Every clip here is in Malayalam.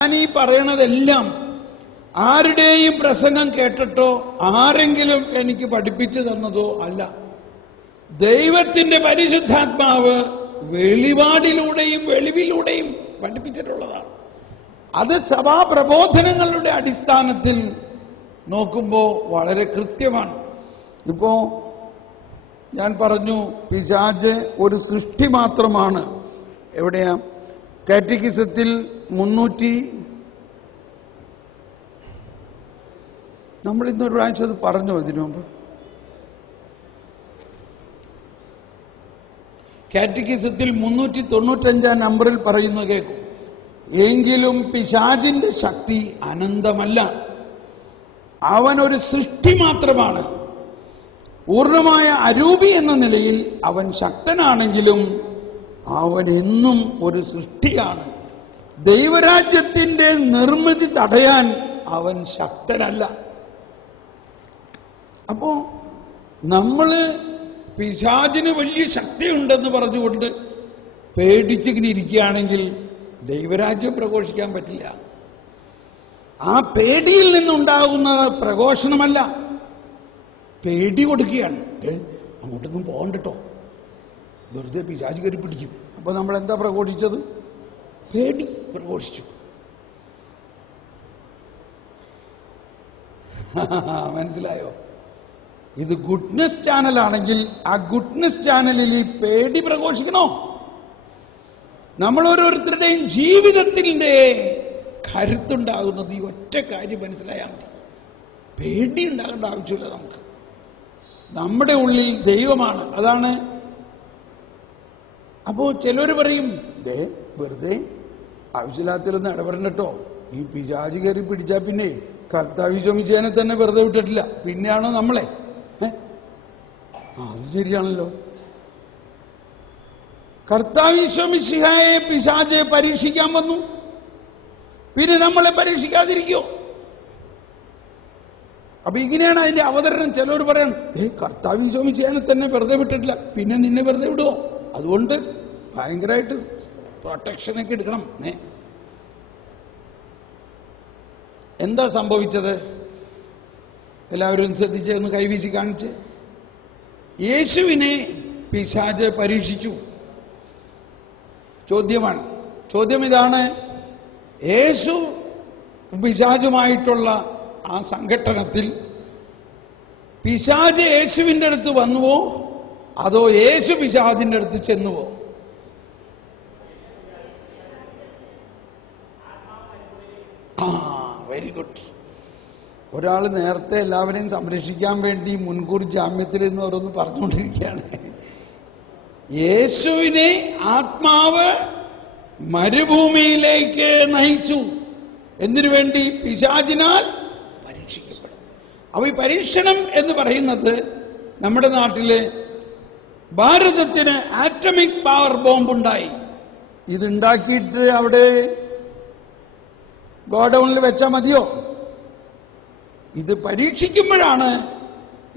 ഞാൻ ഈ പറയണതെല്ലാം ആരുടെയും പ്രസംഗം കേട്ടിട്ടോ ആരെങ്കിലും എനിക്ക് പഠിപ്പിച്ചു തന്നതോ അല്ല. ദൈവത്തിന്റെ പരിശുദ്ധാത്മാവ് വെളിപാടിലൂടെയും വെളിവിലൂടെയും പഠിപ്പിച്ചിട്ടുള്ളതാണ്. അത് സഭാപ്രബോധനങ്ങളുടെ അടിസ്ഥാനത്തിൽ നോക്കുമ്പോൾ വളരെ കൃത്യമാണ്. ഇപ്പോ ഞാൻ പറഞ്ഞു, പിശാച് ഒരു സൃഷ്ടി മാത്രമാണ്. എവിടെയാ? കാറ്റക്കിസത്തിൽ 300 നമ്മൾ ഇന്നൊരു പ്രാവശ്യം അത് പറഞ്ഞു. ഇതിനു മുമ്പ് കാറ്റക്കിസത്തിൽ 395 നമ്പറിൽ പറയുന്നത് കേൾക്കും. എങ്കിലും പിശാചിന്റെ ശക്തി അനന്തമല്ല, അവനൊരു സൃഷ്ടി മാത്രമാണ്. പൂർണ്ണമായ അരൂപി എന്ന നിലയിൽ അവൻ ശക്തനാണെങ്കിലും അവൻ എന്നും ഒരു സൃഷ്ടിയാണ്. ദൈവരാജ്യത്തിന്റെ നിർമ്മിതി തടയാൻ അവൻ ശക്തനല്ല. അപ്പോ നമ്മള് പിശാചിന് വലിയ ശക്തിയുണ്ടെന്ന് പറഞ്ഞുകൊണ്ട് പേടിച്ചിങ്ങനെ ഇരിക്കുകയാണെങ്കിൽ ദൈവരാജ്യം പ്രഘോഷിക്കാൻ പറ്റില്ല. ആ പേടിയിൽ നിന്നുണ്ടാകുന്ന പ്രഘോഷണമല്ല, പേടി കൊടുക്കുകയാണ്. അങ്ങോട്ടൊന്നും പോകണ്ടോ, വെറുതെ പിശാച് കയറി പിടിക്കും. അപ്പൊ നമ്മൾ എന്താ പ്രഘോഷിച്ചത്? പേടി പ്രഘോഷിച്ചു. മനസ്സിലായോ? ഇത് ഗുഡ്നെസ് ചാനലാണെങ്കിൽ ആ ഗുഡ്നെസ് ചാനലിൽ ഈ പേടി പ്രഘോഷിക്കണോ? നമ്മൾ ഓരോരുത്തരുടെയും ജീവിതത്തിന്റെ കരുത്തുണ്ടാകുന്നത് ഈ ഒറ്റ കാര്യം മനസ്സിലായാൽ മതി. പേടി ഉണ്ടാകേണ്ട ആവശ്യമില്ല. നമുക്ക് നമ്മുടെ ഉള്ളിൽ ദൈവമാണ്. അതാണ്. അപ്പോ ചിലർ പറയും, വെറുതെ ആവശ്യമില്ലാത്തതൊന്നും ഇടപെടണ്ടോ, ഈ പിശാച് കയറി പിടിച്ചാ പിന്നെ കർത്താവ് ശമിച്ചേനെ തന്നെ വെറുതെ വിട്ടിട്ടില്ല, പിന്നെയാണോ നമ്മളെ? അത് ശരിയാണല്ലോ. കർത്താവ് ശമിശിഹായെ പിശാചെ പരീക്ഷിക്കാൻ വന്നു, പിന്നെ നമ്മളെ പരീക്ഷിക്കാതിരിക്കോ? അപ്പൊ ഇങ്ങനെയാണ് അതിന്റെ അവതരണം. ചിലർ പറയാൻ, കർത്താവ് ശമിച്ചേനെ തന്നെ വെറുതെ വിട്ടിട്ടില്ല, പിന്നെ നിന്നെ വെറുതെ വിടുവോ? അതുകൊണ്ട് ഭയങ്കരമായിട്ട് പ്രൊട്ടക്ഷനൊക്കെ എടുക്കണം. എന്താ സംഭവിച്ചത്? എല്ലാവരും ശ്രദ്ധിച്ച് ഒന്ന് കൈവീശി കാണിച്ച്. യേശുവിനെ പിശാച് പരീക്ഷിച്ചു. ചോദ്യം ഇതാണ്: യേശു പിശാചുമായിട്ടുള്ള ആ സംഘട്ടനത്തിൽ പിശാച് യേശുവിന്റെ അടുത്ത് വന്നുവോ, അതോ യേശു പിശാചിന്റെ അടുത്ത് ചെന്നുവോ? Very good. ഒരാൾ നേരത്തെ എല്ലാവരെയും സംരക്ഷിക്കാൻ വേണ്ടി മുൻകൂർ ജാമ്യത്തിൽ എന്ന് ഓരോന്ന് പറഞ്ഞുകൊണ്ടിരിക്കുകയാണ്. യേശുവിനെ ആത്മാവ് മരുഭൂമിയിലേക്ക് നയിച്ചു. എന്തിനു വേണ്ടി? പിശാചിനാൽ പരീക്ഷിക്കപ്പെടും. അപ്പൊ ഈ പരീക്ഷണം എന്ന് പറയുന്നത്, നമ്മുടെ നാട്ടില് ഭാരതത്തിന് ആറ്റമിക് പവർ ബോംബുണ്ടായി. ഇതുണ്ടാക്കിയിട്ട് അവിടെ ഗോഡൌണിൽ വെച്ചാൽ മതിയോ? ഇത് പരീക്ഷിക്കുമ്പോഴാണ്,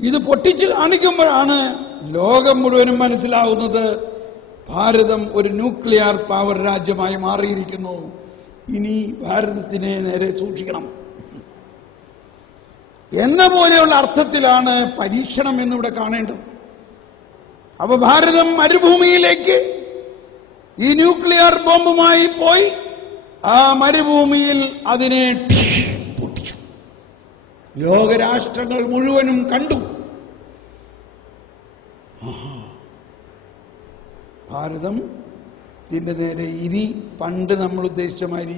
ഇത് പൊട്ടിച്ച് കാണിക്കുമ്പോഴാണ് ലോകം മുഴുവനും മനസ്സിലാവുന്നത് ഭാരതം ഒരു ന്യൂക്ലിയർ പവർ രാജ്യമായി മാറിയിരിക്കുന്നു. ഇനി ഭാരതത്തിനെ നേരെ സൂക്ഷിക്കണം എന്ന പോലെയുള്ള അർത്ഥത്തിലാണ് പരീക്ഷണം എന്നിവിടെ കാണേണ്ടത്. അപ്പൊ ഭാരതം മരുഭൂമിയിലേക്ക് ഈ ന്യൂക്ലിയർ ബോംബുമായി പോയി ആ മരുഭൂമിയിൽ അതിനെ പൊട്ടിച്ചു. ലോകരാഷ്ട്രങ്ങൾ മുഴുവനും കണ്ടു. ഭാരതം ഇതിന്റെ നേരെ ഇനി പണ്ട് നമ്മൾ ഉദ്ദേശിച്ച മാതിരി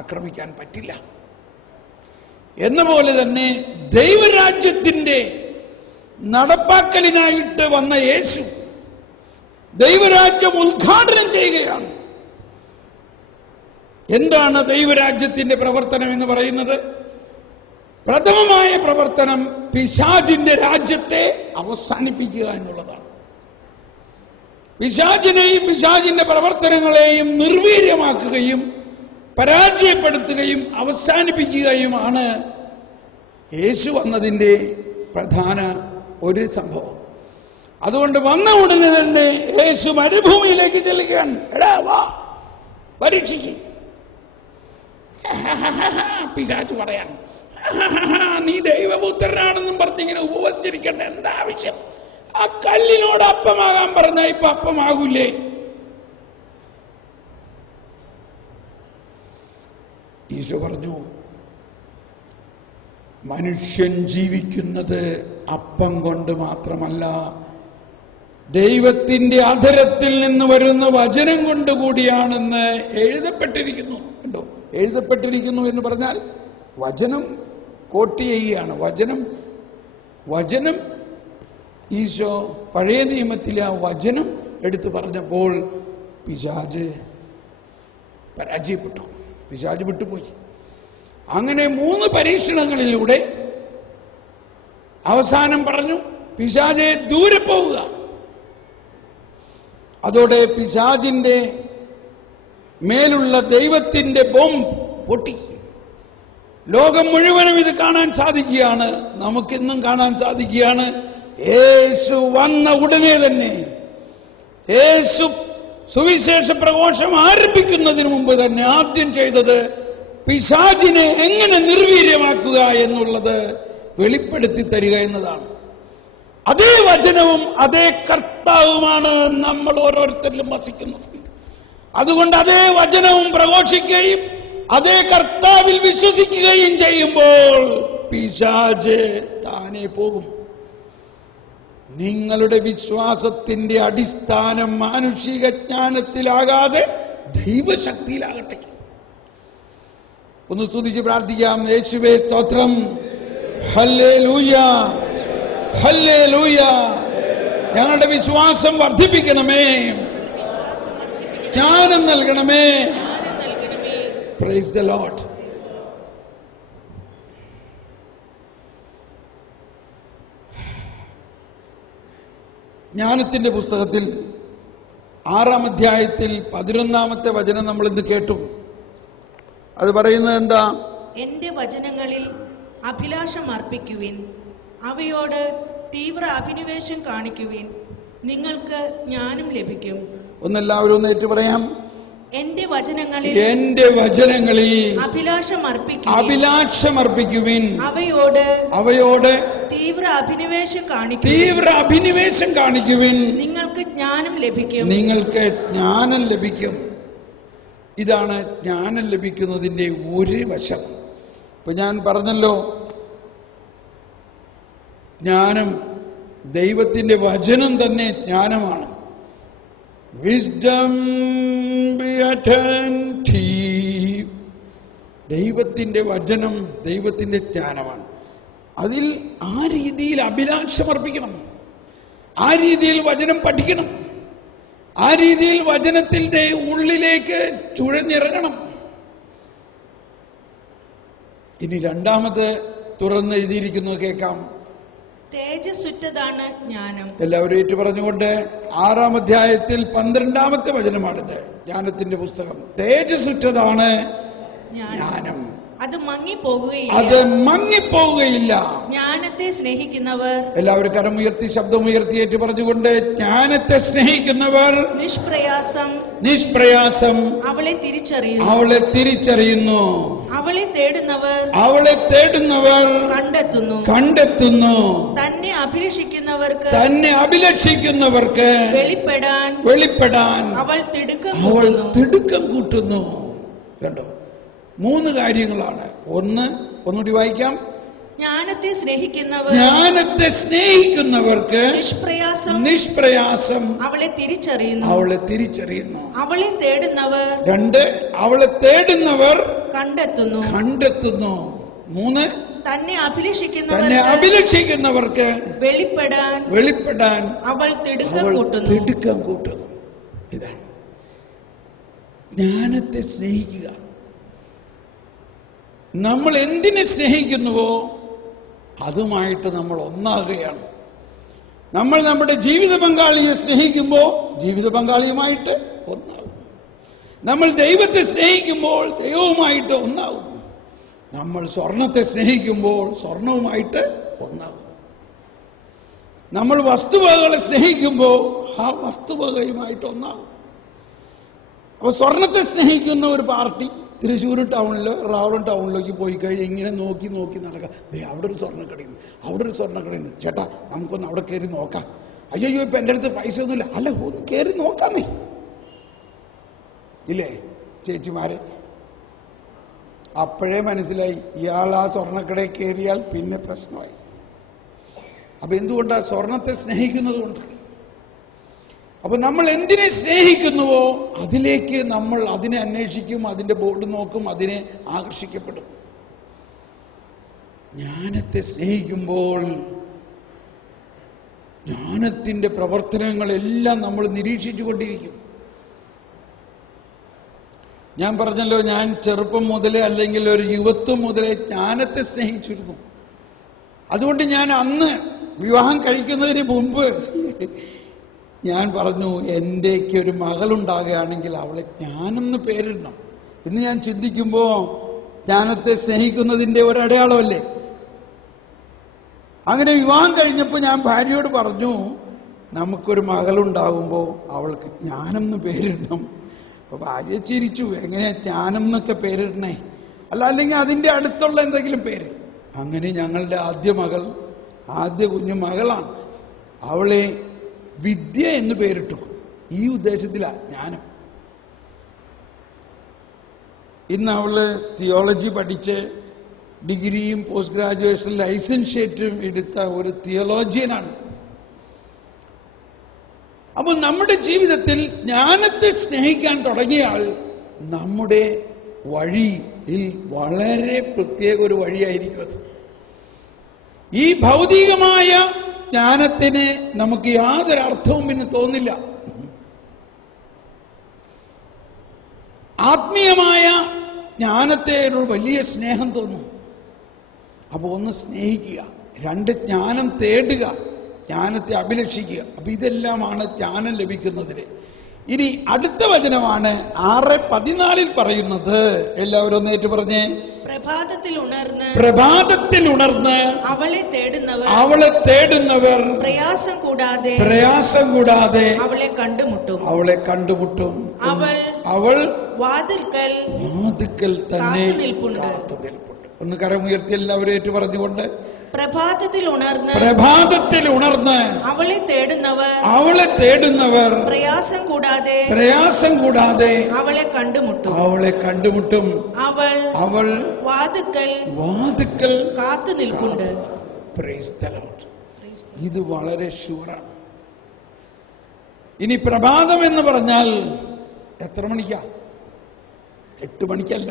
ആക്രമിക്കാൻ പറ്റില്ല. എന്ന പോലെ തന്നെ ദൈവരാജ്യത്തിന്റെ നടപ്പാക്കലിനായിട്ട് വന്ന യേശു ദൈവരാജ്യം ഉദ്ഘാടനം ചെയ്യുകയാണ്. എന്താണ് ദൈവരാജ്യത്തിന്റെ പ്രവർത്തനം എന്ന് പറയുന്നത്? പ്രഥമമായ പ്രവർത്തനം പിശാചിന്റെ രാജ്യത്തെ അവസാനിപ്പിക്കുക എന്നുള്ളതാണ്. പിശാചിനെയും പിശാചിന്റെ പ്രവർത്തനങ്ങളെയും നിർവീര്യമാക്കുകയും പരാജയപ്പെടുത്തുകയും അവസാനിപ്പിക്കുകയുമാണ് യേശു വന്നതിന്റെ പ്രധാന ഒരു സംഭവം. അതുകൊണ്ട് വന്ന ഉടനെ തന്നെ യേശു മരുഭൂമിയിലേക്ക് ചെല്ലുകയാണ്. എടാ വാ, പരീക്ഷിക്കും. പിശാച് പറയാണ്, നീ ദൈവപുത്രനാണെന്നും പറഞ്ഞിങ്ങനെ ഉപവസിച്ചിരിക്കണ്ട, എന്താ ആവശ്യം? ആ കല്ലിനോട് അപ്പമാകാൻ പറഞ്ഞ ഇപ്പൊ അപ്പമാകൂലേ? ഈശോ പറഞ്ഞു, മനുഷ്യൻ ജീവിക്കുന്നത് അപ്പം കൊണ്ട് മാത്രമല്ല, ദൈവത്തിന്റെ അധരത്തിൽ നിന്ന് വരുന്ന വചനം കൊണ്ട് കൂടിയാണെന്ന് എഴുതപ്പെട്ടിരിക്കുന്നു. കണ്ടോ, എഴുതപ്പെട്ടിരിക്കുന്നു എന്ന് പറഞ്ഞാൽ വചനം കോട്ട് ചെയ്യുകയാണ്. വചനം ഈശോ പഴയ നിയമത്തിലെ ആ വചനം എടുത്തു പറഞ്ഞപ്പോൾ പിശാച് പരാജയപ്പെട്ടു, പിശാച് വിട്ടുപോയി. അങ്ങനെ 3 പരീക്ഷണങ്ങളിലൂടെ അവസാനം പറഞ്ഞു, പിശാചെ ദൂരെ പോവുക. അതോടെ പിശാചിന്റെ മേലുള്ള ദൈവത്തിന്റെ ബോംബ് പൊട്ടി. ലോകം മുഴുവനും ഇത് കാണാൻ സാധിക്കുകയാണ്, നമുക്കിന്നും കാണാൻ സാധിക്കുകയാണ്. യേശു വന്ന ഉടനെ തന്നെ, യേശു സുവിശേഷ പ്രഘോഷം ആരംഭിക്കുന്നതിന് മുമ്പ് തന്നെ ആദ്യം ചെയ്തത് പിശാചിനെ എങ്ങനെ നിർവീര്യമാക്കുക എന്നുള്ളത് വെളിപ്പെടുത്തി തരിക എന്നതാണ്. അതേ വചനവും അതേ കർത്താവുമാണ് നമ്മൾ ഓരോരുത്തരിലും വസിക്കുന്നത്. അതുകൊണ്ട് അതേ വചനവും പ്രഘോഷിക്കുകയും അതേ കർത്താവിൽ വിശ്വസിക്കുകയും ചെയ്യുമ്പോൾ പിശാച് താനെ പോകും. നിങ്ങളുടെ വിശ്വാസത്തിന്റെ അടിസ്ഥാനം മാനുഷിക ജ്ഞാനത്തിലാകാതെ ദൈവശക്തിയിലാകട്ടെ. ഒന്ന് സ്തുതിച്ച് പ്രാർത്ഥിക്കാം. യേശുവേ സ്തോത്രം, ഹല്ലേലൂയ, ഹല്ലേലൂയ. ഞങ്ങളുടെ വിശ്വാസം വർദ്ധിപ്പിക്കണമേ, ജ്ഞാനം നൽകണമേ. Praise the Lord. ജ്ഞാനത്തിന്റെ പുസ്തകത്തിൽ 6-ാം അധ്യായത്തിൽ 11-ാമത്തെ വചനം നമ്മൾ ഇന്ന് കേട്ടു. അത് പറയുന്നത് എന്താ? എന്റെ വചനങ്ങളിൽ അഭിലാഷം അർപ്പിക്കുവിൻ, അവയോട് തീവ്ര അഭിനിവേശം കാണിക്കുവിൻ, നിങ്ങൾക്ക് ജ്ഞാനം ലഭിക്കും. ഒന്നെല്ലാവരും ഒന്ന് ഏറ്റു പറയാം. എന്റെ വചനങ്ങളിൽ അഭിലാഷം അർപ്പിക്കുവിൻ, അവയോട് തീവ്ര അഭിനിവേശം കാണിക്കുവിൻ, നിങ്ങൾക്ക് ജ്ഞാനം ലഭിക്കും. ഇതാണ് ജ്ഞാനം ലഭിക്കുന്നതിന്റെ ഒരു വശം. ഇപ്പൊ ഞാൻ പറഞ്ഞല്ലോ, ജ്ഞാനം, ദൈവത്തിന്റെ വചനം തന്നെ ജ്ഞാനമാണ്. Wisdom B attentive. ദൈവത്തിന്റെ വചനം ദൈവത്തിന്റെ ജ്ഞാനമാണ്. അതിൽ ആ രീതിയിൽ അഭിലാഷമർപ്പിക്കണം, ആ രീതിയിൽ വചനം പഠിക്കണം, ആ രീതിയിൽ വചനത്തിന്റെ ഉള്ളിലേക്ക് ചുഴഞ്ഞിറങ്ങണം. ഇനി രണ്ടാമത് തുറന്ന് എഴുതിയിരിക്കുന്നത് കേൾക്കാം. തേജസ്സുറ്റതാണ് ജ്ഞാനം. എല്ലാവരും ഏറ്റു പറഞ്ഞുകൊണ്ട് 6-ാം അധ്യായത്തിൽ 12-ാമത്തെ വചനമാണിത്. ജ്ഞാനത്തിന്റെ പുസ്തകം. തേജസ്സുറ്റതാണ് ജ്ഞാനം, അത് മങ്ങിപ്പോകുകയില്ല. ജ്ഞാനത്തെ സ്നേഹിക്കുന്നവർ, എല്ലാവരും കരമുയർത്തി ശബ്ദമുയർത്തി ഏറ്റു പറഞ്ഞുകൊണ്ട്, ജ്ഞാനത്തെ സ്നേഹിക്കുന്നവർ നിഷ്പ്രയാസം അവളെ തിരിച്ചറിയുന്നു. അവളെ തേടുന്നവർ കണ്ടെത്തുന്നു. തന്നെ അഭിലഷിക്കുന്നവർക്ക് വെളിപ്പെടാൻ അവൾ തിടുക്കം കൂട്ടുന്നു. കണ്ടോ, 3 കാര്യങ്ങളാണ്. ഒന്നുകൂടി വായിക്കാം. ജ്ഞാനത്തെ സ്നേഹിക്കുന്നവർക്ക് നിഷ്പ്രയാസം അവളെ തിരിച്ചറിയുന്നു. അവളെ തേടുന്നവർ, 2, അവളെ തേടുന്നവർ കണ്ടെത്തുന്നു. 3, തന്നെ അഭിലഷിക്കുന്നവർക്ക് വെളിപ്പെടാൻ അവൾ തിടുക്കം കൂട്ടുന്നു. ഇതാണ് ജ്ഞാനത്തെ സ്നേഹിക്കുക. നമ്മൾ എന്തിനെ സ്നേഹിക്കുന്നുവോ അതുമായിട്ട് നമ്മൾ ഒന്നാകുകയാണ്. നമ്മൾ നമ്മുടെ ജീവിത പങ്കാളിയെ സ്നേഹിക്കുമ്പോൾ ജീവിത പങ്കാളിയുമായിട്ട് ഒന്നാകുന്നു. നമ്മൾ ദൈവത്തെ സ്നേഹിക്കുമ്പോൾ ദൈവവുമായിട്ട് ഒന്നാകുന്നു. നമ്മൾ സ്വർണത്തെ സ്നേഹിക്കുമ്പോൾ സ്വർണവുമായിട്ട് ഒന്നാകുന്നു. നമ്മൾ വസ്തുവകകളെ സ്നേഹിക്കുമ്പോൾ ആ വസ്തുവകയുമായിട്ട് ഒന്നാകും. അപ്പൊ സ്വർണത്തെ സ്നേഹിക്കുന്ന ഒരു പാർട്ടി തൃശ്ശൂർ ടൗണിലോ എറണാകുളം ടൗണിലേക്ക് പോയി കഴിഞ്ഞാൽ ഇങ്ങനെ നോക്കി നോക്കി നടക്കാം. ദേ അവിടെ ഒരു സ്വർണ്ണക്കടയുണ്ട്, അവിടെ ഒരു സ്വർണ്ണക്കടയുണ്ട്, ചേട്ടാ നമുക്കൊന്ന് അവിടെ കയറി നോക്കാം. അയ്യോ ഇപ്പൊ എൻ്റെ അടുത്ത് പൈസ ഒന്നുമില്ല. അല്ല, ഒന്ന് കയറി നോക്കാന്നേ ഇല്ലേ ചേച്ചിമാരെ? അപ്പോഴേ മനസ്സിലായി ഇയാൾ ആ സ്വർണ്ണക്കടയിൽ കയറിയാൽ പിന്നെ പ്രശ്നമായി. അപ്പൊ എന്തുകൊണ്ടാ? സ്വർണത്തെ സ്നേഹിക്കുന്നത് കൊണ്ട്. അപ്പൊ നമ്മൾ എന്തിനെ സ്നേഹിക്കുന്നുവോ അതിലേക്ക് നമ്മൾ അതിനെ അന്വേഷിക്കും, അതിന്റെ ബോർഡ് നോക്കും, അതിനെ ആകർഷിക്കപ്പെടും. ജ്ഞാനത്തെ സ്നേഹിക്കുമ്പോൾ ജ്ഞാനത്തിന്റെ പ്രവർത്തനങ്ങളെല്ലാം നമ്മൾ നിരീക്ഷിച്ചു കൊണ്ടിരിക്കും. ഞാൻ പറഞ്ഞല്ലോ, ഞാൻ ചെറുപ്പം മുതലേ അല്ലെങ്കിൽ ഒരു യുവത്വം മുതലേ ജ്ഞാനത്തെ സ്നേഹിച്ചിരുന്നു. അതുകൊണ്ട് ഞാൻ അന്ന് വിവാഹം കഴിക്കുന്നതിന് മുമ്പ് ഞാൻ പറഞ്ഞു, എൻ്റെക്ക് ഒരു മകളുണ്ടാകുകയാണെങ്കിൽ അവളെ ജ്ഞാനെന്ന് പേരിടണം. ഇന്ന് ഞാൻ ചിന്തിക്കുമ്പോൾ ജ്ഞാനത്തെ സ്നേഹിക്കുന്നതിൻ്റെ ഒരടയാളമല്ലേ. അങ്ങനെ വിവാഹം കഴിഞ്ഞപ്പോൾ ഞാൻ ഭാര്യയോട് പറഞ്ഞു, നമുക്കൊരു മകളുണ്ടാകുമ്പോൾ അവൾക്ക് ജ്ഞാനെന്ന് പേരിടണം. അപ്പൊ ഭാര്യ ചിരിച്ചു, എങ്ങനെയാ ജ്ഞാനം എന്നൊക്കെ പേരിടണേ? അല്ലെങ്കിൽ അതിൻ്റെ അടുത്തുള്ള എന്തെങ്കിലും പേര്. അങ്ങനെ ഞങ്ങളുടെ ആദ്യ കുഞ്ഞു മകളാണ്. അവളെ വിദ്യ എന്ന് പേരിട്ടു. ഈ ഉദ്ദേശത്തിലാണ് ജ്ഞാനം. ഇന്ന് അവള് തിയോളജി പഠിച്ച് ഡിഗ്രിയും പോസ്റ്റ് ഗ്രാജുവേഷൻ ലൈസൻഷ്യേറ്റും എടുത്ത ഒരു തിയോളജിയനാണ്. അപ്പോൾ നമ്മുടെ ജീവിതത്തിൽ ജ്ഞാനത്തെ സ്നേഹിക്കാൻ തുടങ്ങിയാൽ നമ്മുടെ വഴിയിൽ വളരെ പ്രത്യേക ഒരു വഴിയായിരിക്കും അത്. ഈ ഭൗതികമായ ജ്ഞാനത്തിന് നമുക്ക് യാതൊരു അർത്ഥവും പിന്നെ തോന്നില്ല. ആത്മീയമായ ജ്ഞാനത്തെ ഒരു വലിയ സ്നേഹം തോന്നും. അപ്പോൾ ഒന്ന് സ്നേഹിക്കുക, രണ്ട് ജ്ഞാനം തേടുക, ജ്ഞാനത്തെ അഭിലഷിക്കുക. അപ്പൊ ഇതെല്ലാമാണ് ജ്ഞാനം ലഭിക്കുന്നതിന്. ഇനി അടുത്ത വചനമാണ് 6:14 പറയുന്നത്. എല്ലാവരും ഒന്നേറ്റ് പറഞ്ഞേ. പ്രഭാതത്തിൽ ഉണർന്ന് അവളെ തേടുന്നവർ പ്രയാസം കൂടാതെ അവളെ കണ്ടുമുട്ടും. അവൾ വാതിൽക്കൽ തന്നെ കാത്തു നിൽപ്പുണ്ട്. ഒന്ന് കരമുയർത്തി എല്ലാവരും ഏറ്റു പറഞ്ഞുകൊണ്ട്, പ്രഭാതത്തിൽ ഉണർന്ന് അവളെ തേടുന്നവർ പ്രയാസം കൂടാതെ അവളെ കണ്ടുമുട്ടും. അവൾ വാതിൽക്കൽ കാത്തു നിൽപ്പുണ്ട്. Praise the Lord. ഇത് വളരെ ഷുവറാണ്. ഇനി പ്രഭാതം എന്ന് പറഞ്ഞാൽ എത്ര മണിക്കാ? 8 മണിക്കല്ല,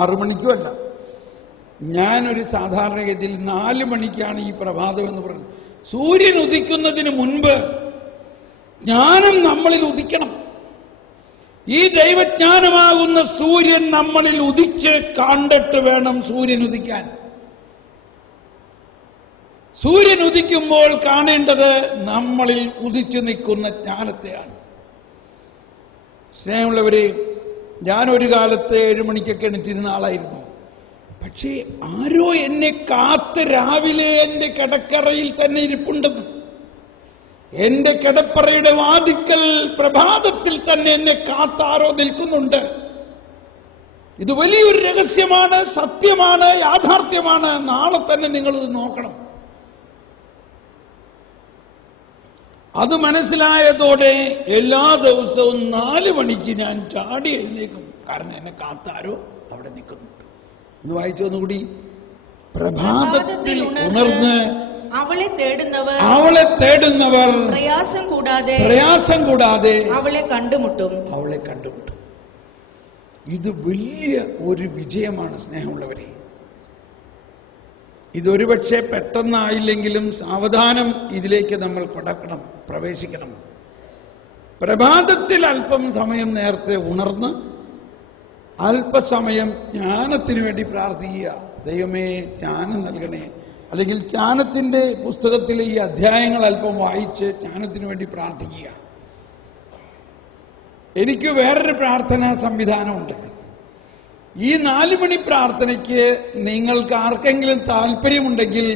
6 മണിക്കും അല്ല. ഞാനൊരു സാധാരണഗതിയിൽ 4 മണിക്കാണ് ഈ പ്രഭാതം എന്ന് പറയുന്നത്. സൂര്യൻ ഉദിക്കുന്നതിന് മുൻപ് ജ്ഞാനം നമ്മളിൽ ഉദിക്കണം. ഈ ദൈവജ്ഞാനമാകുന്ന സൂര്യൻ നമ്മളിൽ ഉദിച്ച് കണ്ടിട്ട് വേണം സൂര്യൻ ഉദിക്കാൻ. സൂര്യൻ ഉദിക്കുമ്പോൾ കാണേണ്ടത് നമ്മളിൽ ഉദിച്ചു നിൽക്കുന്ന ജ്ഞാനത്തെയാണ്. സ്നേഹമുള്ളവരെ, ഞാനൊരു കാലത്ത് 7 മണിക്കൊക്കെ എണീറ്റിരുന്ന ആളായിരുന്നു. പക്ഷേ ആരോ എന്നെ കാത്ത് രാവിലെ എൻ്റെ കിടക്കറയിൽ തന്നെ ഇരിപ്പുണ്ടെന്ന്. എന്റെ കിടപ്പറയുടെ വാതിക്കൽ പ്രഭാതത്തിൽ തന്നെ എന്നെ കാത്താരോ നിൽക്കുന്നുണ്ട്. ഇത് വലിയൊരു രഹസ്യമാണ്, സത്യമാണ്, യാഥാർത്ഥ്യമാണ്. നാളെ തന്നെ നിങ്ങളിത് നോക്കണം. അത് മനസ്സിലായതോടെ എല്ലാ ദിവസവും 4 മണിക്ക് ഞാൻ ചാടി എഴുന്നേക്കും. കാരണം എന്നെ കാത്താരോ അവിടെ നിൽക്കുന്നുണ്ട്. ഒന്ന് വായിച്ചൊന്നുകൂടി. പ്രഭാതത്തിൽ ഉണർന്ന് അവളെ തേടുന്നവർ പ്രയാസം കൂടാതെ അവളെ കണ്ടുമുട്ടും. ഇത് വലിയ ഒരു വിജയമാണ് സ്നേഹമുള്ളവരെ. ഇതൊരുപക്ഷെ പെട്ടെന്നായില്ലെങ്കിലും സാവധാനം ഇതിലേക്ക് നമ്മൾ പ്രവേശിക്കണം. പ്രഭാതത്തിൽ അല്പം സമയം നേരത്തെ ഉണർന്ന് അല്പസമയം ജ്ഞാനത്തിന് വേണ്ടി പ്രാർത്ഥിക്കുക. ദൈവമേ ജ്ഞാനം നൽകണേ. അല്ലെങ്കിൽ ജ്ഞാനത്തിന്റെ പുസ്തകത്തിലെ ഈ അധ്യായങ്ങൾ അല്പം വായിച്ച് ജ്ഞാനത്തിന് വേണ്ടി പ്രാർത്ഥിക്കുക. എനിക്ക് വേറൊരു പ്രാർത്ഥനാ സംവിധാനമുണ്ട്. ഈ 4 മണി പ്രാർത്ഥനയ്ക്ക് നിങ്ങൾക്ക് ആർക്കെങ്കിലും താല്പര്യമുണ്ടെങ്കിൽ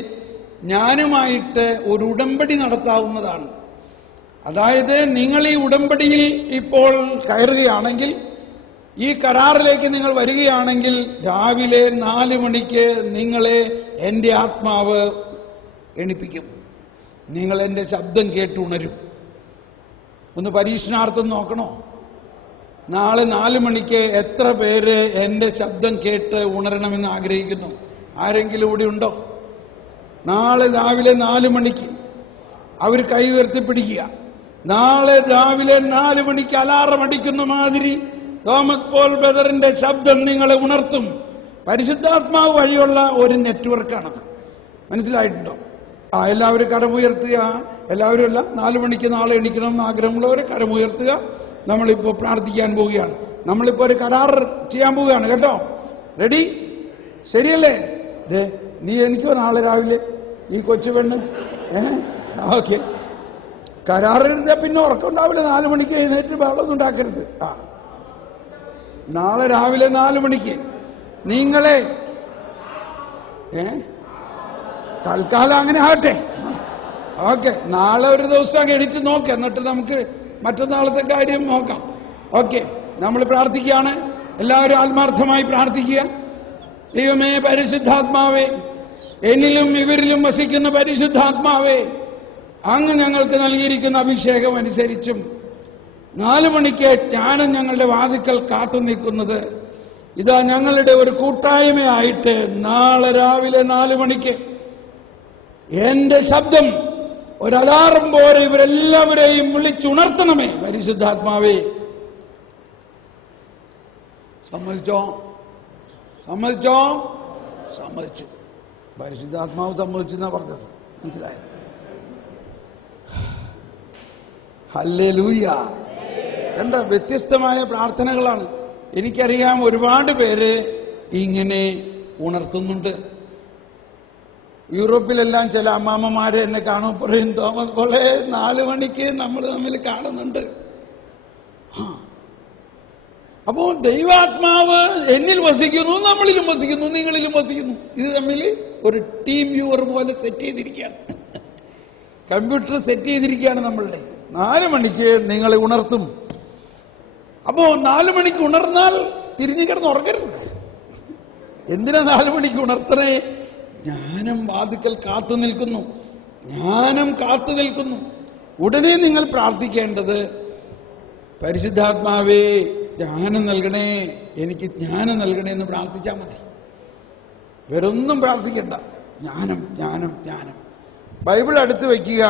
ഞാനുമായിട്ട് ഒരു ഉടമ്പടി നടത്താവുന്നതാണ്. അതായത് നിങ്ങൾ ഈ ഉടമ്പടിയിൽ ഇപ്പോൾ കയറുകയാണെങ്കിൽ, ഈ കരാറിലേക്ക് നിങ്ങൾ വരികയാണെങ്കിൽ, രാവിലെ 4 മണിക്ക് നിങ്ങളെ എൻ്റെ ആത്മാവ് എണിപ്പിക്കും. നിങ്ങൾ എൻ്റെ ശബ്ദം കേട്ടുണരും. ഒന്ന് പരീക്ഷണാർത്ഥം നോക്കണോ? നാളെ 4 മണിക്ക് എത്ര പേര് എൻ്റെ ശബ്ദം കേട്ട് ഉണരണമെന്ന് ആഗ്രഹിക്കുന്നു? ആരെങ്കിലും ഇവിടെ ഉണ്ടോ? നാളെ രാവിലെ 4 മണിക്ക് അവർ കൈ ഉയർത്തിപ്പിടിക്കുക. നാളെ രാവിലെ 4 മണിക്ക് അലാറം അടിക്കുന്ന മാതിരി തോമസ് പോൾ ബ്രദറിന്റെ ശബ്ദം നിങ്ങളെ ഉണർത്തും. പരിശുദ്ധാത്മാവ് വഴിയുള്ള ഒരു നെറ്റ്വർക്കാണത്. മനസ്സിലായിട്ടുണ്ടോ? എല്ലാവരും കരമുയർത്തുക. എല്ലാവരും അല്ല, 4 മണിക്ക് നാളെ എണീക്കണമെന്ന് ആഗ്രഹമുള്ളവർ കരമുയർത്തുക. നമ്മളിപ്പോൾ പ്രാർത്ഥിക്കാൻ പോവുകയാണ്. നമ്മളിപ്പോൾ ഒരു കരാർ ചെയ്യാൻ പോവുകയാണ് കേട്ടോ. റെഡി? ശരിയല്ലേ? നീ എനിക്കോ നാളെ രാവിലെ ഈ കൊച്ചു പെണ്ണ്? ഓക്കെ. കരാറെഴുതിയാൽ പിന്നെ ഉറക്കം ഉണ്ടാവില്ല. 4 മണിക്ക് എഴുന്നേറ്റ് വെള്ളമൊന്നും ഉണ്ടാക്കരുത്. നാളെ രാവിലെ 4 മണിക്ക് നിങ്ങളെ തൽക്കാലം അങ്ങനെ ആകട്ടെ. ഓക്കെ, നാളെ ഒരു ദിവസം എണീറ്റ് നോക്കാം, എന്നിട്ട് നമുക്ക് മറ്റന്നാളത്തെ കാര്യം നോക്കാം. ഓക്കെ, നമ്മൾ പ്രാർത്ഥിക്കുകയാണ്. എല്ലാവരും ആത്മാർത്ഥമായി പ്രാർത്ഥിക്കുക. ദൈവമേ, പരിശുദ്ധാത്മാവേ, എന്നിലും ഇവരിലും വസിക്കുന്ന പരിശുദ്ധാത്മാവേ, അങ്ങ് ഞങ്ങൾക്ക് നൽകിയിരിക്കുന്ന അഭിഷേകം അനുസരിച്ചും 4 മണിക്ക് ജ്ഞാനം ഞങ്ങളുടെ വാതിക്കൽ കാത്തു നിൽക്കുന്നത് ഇതാ ഞങ്ങളുടെ ഒരു കൂട്ടായ്മയായിട്ട് നാളെ രാവിലെ 4 മണിക്ക് എന്റെ ശബ്ദം ഒരു അലാറം പോലെ ഇവരെല്ലാവരെയും വിളിച്ചുണർത്തണമേ പരിശുദ്ധാത്മാവേ. സമ്മതിച്ചോ? സമ്മതിച്ചോ? സമ്മതിച്ചു. പരിശുദ്ധാത്മാവ് സമ്മതിച്ചു എന്നാ പറഞ്ഞത്. മനസ്സിലായോ? ഹല്ലേലൂയ. കണ്ട, വ്യത്യസ്തമായ പ്രാർത്ഥനകളാണ്. എനിക്കറിയാം ഒരുപാട് പേര് ഇങ്ങനെ ഉണർത്തുന്നുണ്ട്. യൂറോപ്പിലെല്ലാം ചില അമ്മാമ്മമാരെ എന്നെ കാണുമ്പോൾ പറയും, തോമസ് പോളെ 4 മണിക്ക് നമ്മൾ തമ്മിൽ കാണുന്നുണ്ട്. അപ്പോ ദൈവാത്മാവ് എന്നിൽ വസിക്കുന്നു, നമ്മളിലും വസിക്കുന്നു, നിങ്ങളിലും വസിക്കുന്നു. ഇത് തമ്മിൽ ഒരു ടീം വ്യൂവർ പോലെ സെറ്റ് ചെയ്തിരിക്കുകയാണ്. കമ്പ്യൂട്ടർ സെറ്റ് ചെയ്തിരിക്കുകയാണ് നമ്മളുടെ. 4 മണിക്ക് നിങ്ങളെ ഉണർത്തും. അപ്പോ 4 മണിക്ക് ഉണർന്നാൽ തിരിഞ്ഞു കിടന്ന് ഉറങ്ങരുത്. എന്തിനാ 4 മണിക്ക് ഉണർത്തണേ? ജ്ഞാനം വാതിക്കൽ കാത്തു നിൽക്കുന്നു. ജ്ഞാനം കാത്തു നിൽക്കുന്നു. ഉടനെ നിങ്ങൾ പ്രാർത്ഥിക്കേണ്ടത്, പരിശുദ്ധാത്മാവേ ജ്ഞാനം നൽകണേ, എനിക്ക് ജ്ഞാനം നൽകണേ എന്ന് പ്രാർത്ഥിച്ചാൽ മതി. വേറൊന്നും പ്രാർത്ഥിക്കണ്ട. ജ്ഞാനം, ജ്ഞാനം, ജ്ഞാനം. ബൈബിൾ അടുത്ത് വയ്ക്കുക.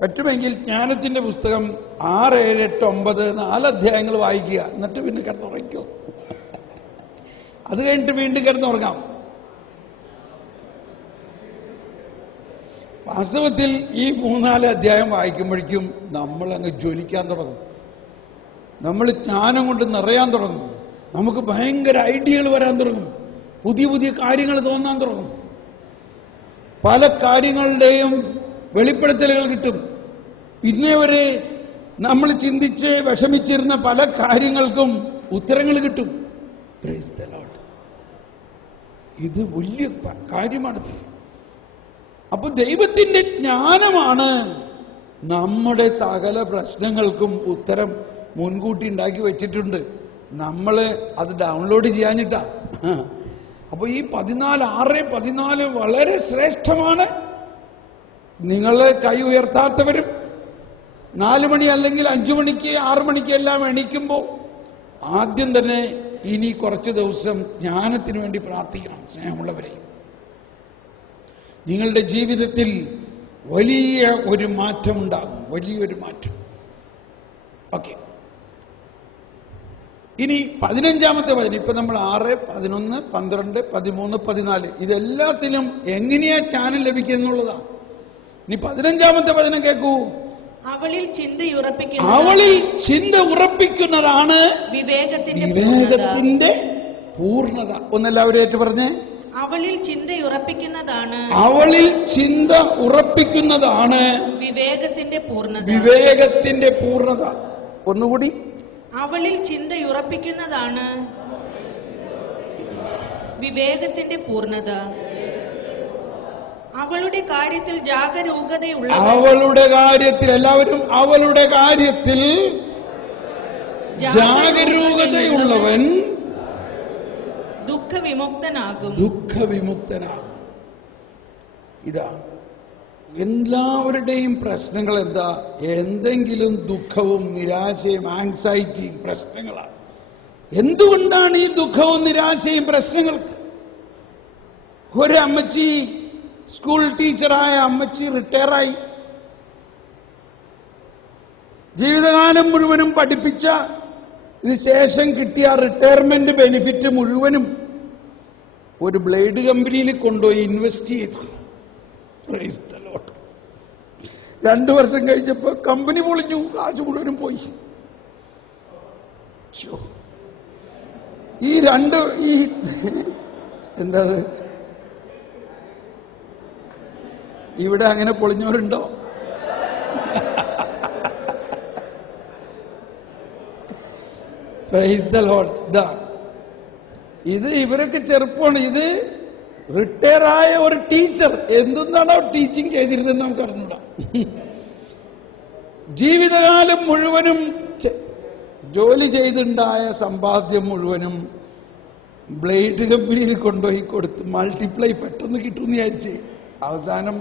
പറ്റുമെങ്കിൽ ജ്ഞാനത്തിന്റെ പുസ്തകം 6, 7, 8, 9 4 അധ്യായങ്ങൾ വായിക്കുക. എന്നിട്ട് പിന്നെ കിടന്നുറയ്ക്കോ. അത് കഴിഞ്ഞിട്ട് വീണ്ടും കിടന്നുറങ്ങാം. വാസ്തവത്തിൽ ഈ 3-4 അധ്യായം വായിക്കുമ്പോഴേക്കും നമ്മൾ അങ്ങ് ജ്വലിക്കാൻ തുടങ്ങും. നമ്മൾ ജ്ഞാനം കൊണ്ട് നിറയാൻ തുടങ്ങും. നമുക്ക് ഭയങ്കര ഐഡിയകൾ വരാൻ തുടങ്ങും. പുതിയ പുതിയ കാര്യങ്ങൾ തോന്നാൻ തുടങ്ങും. പല കാര്യങ്ങളുടെയും വെളിപ്പെടുത്തലുകൾ കിട്ടും. ഇന്നേ വരെ നമ്മൾ ചിന്തിച്ച് വിഷമിച്ചിരുന്ന പല കാര്യങ്ങൾക്കും ഉത്തരങ്ങൾ കിട്ടും. Praise the Lord. ഇത് വലിയ കാര്യമാണത്. അപ്പൊ ദൈവത്തിന്റെ ജ്ഞാനമാണ് നമ്മുടെ സകല പ്രശ്നങ്ങൾക്കും ഉത്തരം മുൻകൂട്ടി ഉണ്ടാക്കി വെച്ചിട്ടുണ്ട്. നമ്മള് അത് ഡൗൺലോഡ് ചെയ്യാഞ്ഞിട്ടാ. അപ്പൊ ഈ 14, 6, 14 വളരെ ശ്രേഷ്ഠമാണ്. നിങ്ങള് കൈ ഉയർത്താത്തവരും 4 മണി അല്ലെങ്കിൽ 5 മണിക്ക് 6 മണിക്ക് എല്ലാം എണീക്കുമ്പോൾ ആദ്യം തന്നെ ഇനി കുറച്ച് ദിവസം ജ്ഞാനത്തിന് വേണ്ടി പ്രാർത്ഥിക്കണം. സ്നേഹമുള്ളവരെ, നിങ്ങളുടെ ജീവിതത്തിൽ വലിയ ഒരു മാറ്റം ഉണ്ടാകും. വലിയൊരു മാറ്റം. ഓക്കെ, ഇനി 15-ാമത്തെ വചനം. ഇപ്പൊ നമ്മൾ 6, 11, 12, 13, 14 ഇതെല്ലാത്തിലും എങ്ങനെയാ ജ്ഞാനം ലഭിക്കുന്നുള്ളതാ. ഇനി 15-ാമത്തെ വചനം കേൾക്കൂ. അവളിൽ ചിന്ത ഉറപ്പിക്കുന്നതാണ് വിവേകത്തിന്റെ പൂർണ്ണത. ഒന്നെല്ലാവരും ഏറ്റു പറഞ്ഞേ. അവളിൽ ചിന്ത ഉറപ്പിക്കുന്നതാണ് വിവേകത്തിന്റെ പൂർണ്ണത. ഒന്നുകൂടി. അവളിൽ ചിന്ത ഉറപ്പിക്കുന്നതാണ് വിവേകത്തിന്റെ പൂർണ്ണത. 15-ാമത്തെ വചനം. അവളിൽ ചിന്ത ഉറപ്പിക്കുന്നതാണ് വിവേകത്തിന്റെ പൂർണ്ണത. 16-ാമത്തെ വചനം. അവളിൽ ചിന്ത ഉറപ്പിക്കുന്നതാണ് വിവേകത്തിന്റെ പൂർണ്ണത. 17-ാമത്തെ വചനം. അവളിൽ ചിന്ത ഉറപ്പിക്കുന്നതാണ് വിവേകത്തിന്റെ പൂർണ്ണത. 18-ാമത്തെ വചനം. അവളിൽ ചിന്ത ഉറപ്പിക്കുന്നതാണ് വിവേകത്തിന്റെ പൂർണ്ണത. അവളുടെ കാര്യത്തിൽ ജാഗരൂകതയുള്ളവൻ അവളുടെ കാര്യത്തിൽ, എല്ലാവരും അവളുടെ കാര്യത്തിൽ ജാഗരൂകതയുള്ളവൻ ദുഃഖവിമുക്തനാകും. ദുഃഖവിമുക്തനാകും. ഇതാ എല്ലാവരുടെയും പ്രശ്നങ്ങൾ എന്താ? എന്തെങ്കിലും ദുഃഖവും നിരാശയും ആങ്സൈറ്റിയും പ്രശ്നങ്ങളാണ്. എന്തുകൊണ്ടാണ് ഈ ദുഃഖവും നിരാശയും പ്രശ്നങ്ങൾക്ക്? ഒരു അമ്മച്ചി, സ്കൂൾ ടീച്ചറായ അമ്മച്ചി റിട്ടയറായി. ജീവിതകാലം മുഴുവനും പഠിപ്പിച്ച ശേഷം കിട്ടിയ റിട്ടയർമെന്റ് ബെനിഫിറ്റ് മുഴുവനും ഒരു ബ്ലേഡ് കമ്പനിയിൽ കൊണ്ടുപോയി ഇൻവെസ്റ്റ് ചെയ്തു. 2 വർഷം കഴിഞ്ഞപ്പോ കമ്പനി പൊളിഞ്ഞു, കാശ് മുഴുവനും പോയി. ഈ എന്താ ഇവിടെ അങ്ങനെ പൊളിഞ്ഞവരുണ്ടോ? Praise the Lord. ഇത് ഇവരൊക്കെ ചെറുപ്പമാണ്. ഇത് റിട്ടയർ ആയ ഒരു ടീച്ചർ എന്തെന്നാണോ ടീച്ചിങ് ചെയ്തിരുന്നതെന്ന് നമുക്ക് അറിഞ്ഞൂടാ. ജീവിതകാലം മുഴുവനും ജോലി ചെയ്തുണ്ടായ സമ്പാദ്യം മുഴുവനും ബ്ലേഡ് കമ്പനിയിൽ കൊണ്ടുപോയി കൊടുത്ത് മൾട്ടിപ്ലൈ പെട്ടെന്ന് കിട്ടുമെന്ന് വിചാരിച്ച് അവസാനം.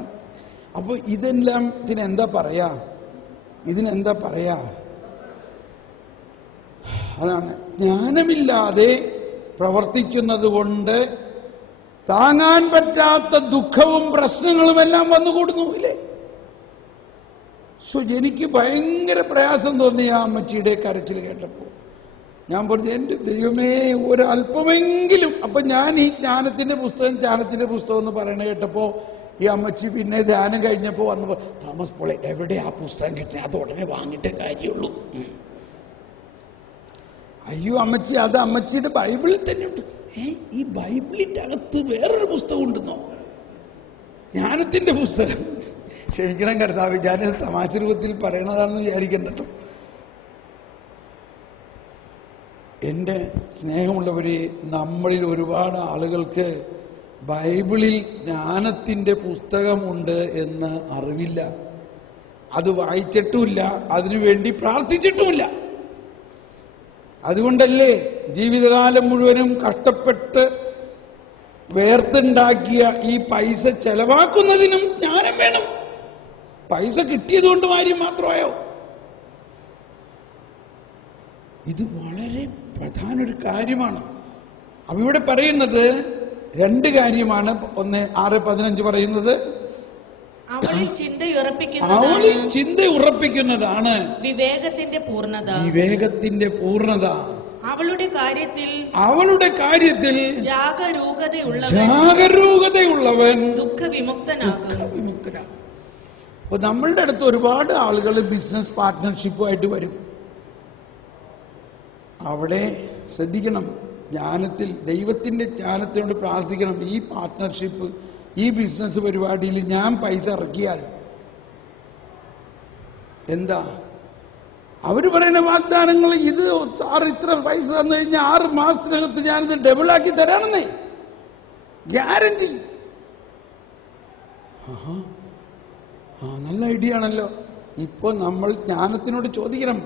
അപ്പൊ ഇതെല്ലാം ഇതിനെന്താ പറയാ? അതാണ് ജ്ഞാനമില്ലാതെ പ്രവർത്തിക്കുന്നത് കൊണ്ട് താങ്ങാൻ പറ്റാത്ത ദുഃഖവും പ്രശ്നങ്ങളുമെല്ലാം വന്നുകൂടുന്നു ഇല്ലേ? എനിക്ക് ഭയങ്കര പ്രയാസം തോന്നി ആ അമ്മച്ചിയുടെ കരച്ചിൽ കേട്ടപ്പോൾ. ഞാൻ പറഞ്ഞു, എൻ്റെ ദൈവമേ, ഒരല്പമെങ്കിലും. അപ്പൊ ഞാൻ ഈ ജ്ഞാനത്തിന്റെ പുസ്തകം എന്ന് പറയണ കേട്ടപ്പോ ഈ അമ്മച്ചി പിന്നെ ധ്യാനം കഴിഞ്ഞപ്പോ വന്നപ്പോ, തോമസ് പോളെ എവിടെ ആ പുസ്തകം കിട്ടണേ? അത് ഉടനെ വാങ്ങിട്ടേ കാര്യമുള്ളൂ. അയ്യോ അമ്മച്ചി, അത് അമ്മച്ചിയുടെ ബൈബിളിൽ തന്നെയുണ്ട്. ഈ ബൈബിളിന്റെ അകത്ത് വേറൊരു പുസ്തകം ഉണ്ടെന്നോ? ജ്ഞാനത്തിന്റെ പുസ്തകം. ക്ഷമിക്കണം കർത്താവ്, ഞാനിത് തമാശ രൂപത്തിൽ പറയണതാണെന്ന് വിചാരിക്കണ്ടോ. എൻ്റെ സ്നേഹമുള്ളവരെ, നമ്മളിൽ ഒരുപാട് ആളുകൾക്ക് ബൈബിളിൽ ജ്ഞാനത്തിന്റെ പുസ്തകമുണ്ട് എന്ന് അറിവില്ല. അത് വായിച്ചിട്ടുമില്ല, അതിനുവേണ്ടി പ്രാർത്ഥിച്ചിട്ടുമില്ല. അതുകൊണ്ടല്ലേ ജീവിതകാലം മുഴുവനും കഷ്ടപ്പെട്ട് വേർത്തുണ്ടാക്കിയ ഈ പൈസ ചെലവാക്കുന്നതിനും ജ്ഞാനം വേണം. പൈസ കിട്ടിയതുകൊണ്ട് കാര്യം മാത്രമായോ? ഇത് വളരെ പ്രധാന ഒരു കാര്യമാണ്. അപ്പൊ ഇവിടെ പറയുന്നത് 2 കാര്യമാണ്. 1:6-15 പറയുന്നത് അവളിൽ ചിന്ത ഉറപ്പിക്കുന്നതാണ് വിവേകത്തിന്റെ പൂർണ്ണത. അവളുടെ കാര്യത്തിൽ ജാഗരൂകതയുള്ളവൻ ദുഃഖവിമുക്തനാകും. അപ്പൊ നമ്മളുടെ അടുത്ത് ഒരുപാട് ആളുകൾ ബിസിനസ് പാർട്ട്ണർഷിപ്പുമായിട്ട് വരും. അവിടെ ശ്രദ്ധിക്കണം, ജ്ഞാനത്തിൽ ദൈവത്തിന്റെ ജ്ഞാനത്തിനോട് പ്രാർത്ഥിക്കണം. ഈ പാർട്ട്ണർഷിപ്പ്, ഈ ബിസിനസ് പരിപാടിയിൽ ഞാൻ പൈസ ഇറക്കിയാൽ എന്താ അവര് പറയുന്ന വാഗ്ദാനങ്ങൾ? ഇത് സാർ ഇത്ര പൈസ തന്നു കഴിഞ്ഞാൽ 6 മാസത്തിനകത്ത് ഞാനിത് ഡബിളാക്കി തരാണെന്നേ ഗ്യാരണ്ടി. നല്ല ഐഡിയ ആണല്ലോ. ഇപ്പൊ നമ്മൾ ജ്ഞാനത്തിനോട് ചോദിക്കണം.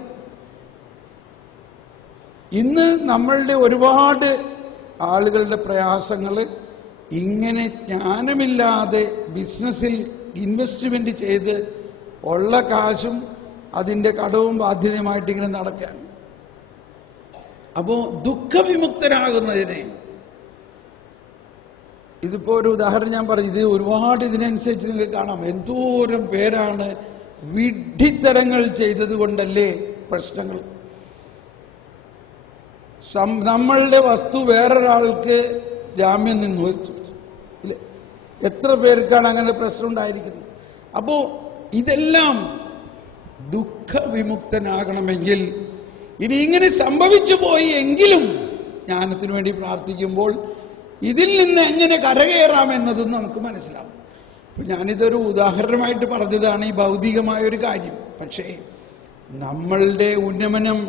ഇന്ന് നമ്മളുടെ ഒരുപാട് ആളുകളുടെ പ്രയാസങ്ങൾ ഇങ്ങനെ ജ്ഞാനമില്ലാതെ ബിസിനസ്സിൽ ഇൻവെസ്റ്റ്മെന്റ് ചെയ്ത് ഉള്ള കാശും അതിന്റെ കടവും ബാധ്യതയുമായിട്ട് ഇങ്ങനെ നടക്കുകയാണ്. അപ്പോ ദുഃഖവിമുക്തരാകുന്നതിനെ, ഇതിപ്പോ ഒരു ഉദാഹരണം ഞാൻ പറഞ്ഞു. ഇത് ഒരുപാട് ഇതിനനുസരിച്ച് നിങ്ങൾക്ക് കാണാം. എന്തോരം പേരാണ് വിഡ്ഢിത്തരങ്ങൾ ചെയ്തത് കൊണ്ടല്ലേ പ്രശ്നങ്ങൾ. നമ്മളുടെ വസ്തു വേറൊരാൾക്ക് ജാമ്യം നിന്നു ഇല്ലേ? എത്ര പേർക്കാണ് അങ്ങനെ പ്രശ്നം ഉണ്ടായിരിക്കുന്നത്? അപ്പോ ഇതെല്ലാം ദുഃഖവിമുക്തനാകണമെങ്കിൽ, ഇനി ഇങ്ങനെ സംഭവിച്ചു പോയി എങ്കിലും ജ്ഞാനത്തിന് വേണ്ടി പ്രാർത്ഥിക്കുമ്പോൾ ഇതിൽ നിന്ന് എങ്ങനെ കരകയറാമെന്നതും നമുക്ക് മനസ്സിലാവും. ഇപ്പൊ ഞാനിതൊരു ഉദാഹരണമായിട്ട് പറഞ്ഞതാണ്, ഈ ഭൗതികമായ ഒരു കാര്യം. പക്ഷേ നമ്മളുടെ ഉന്നമനം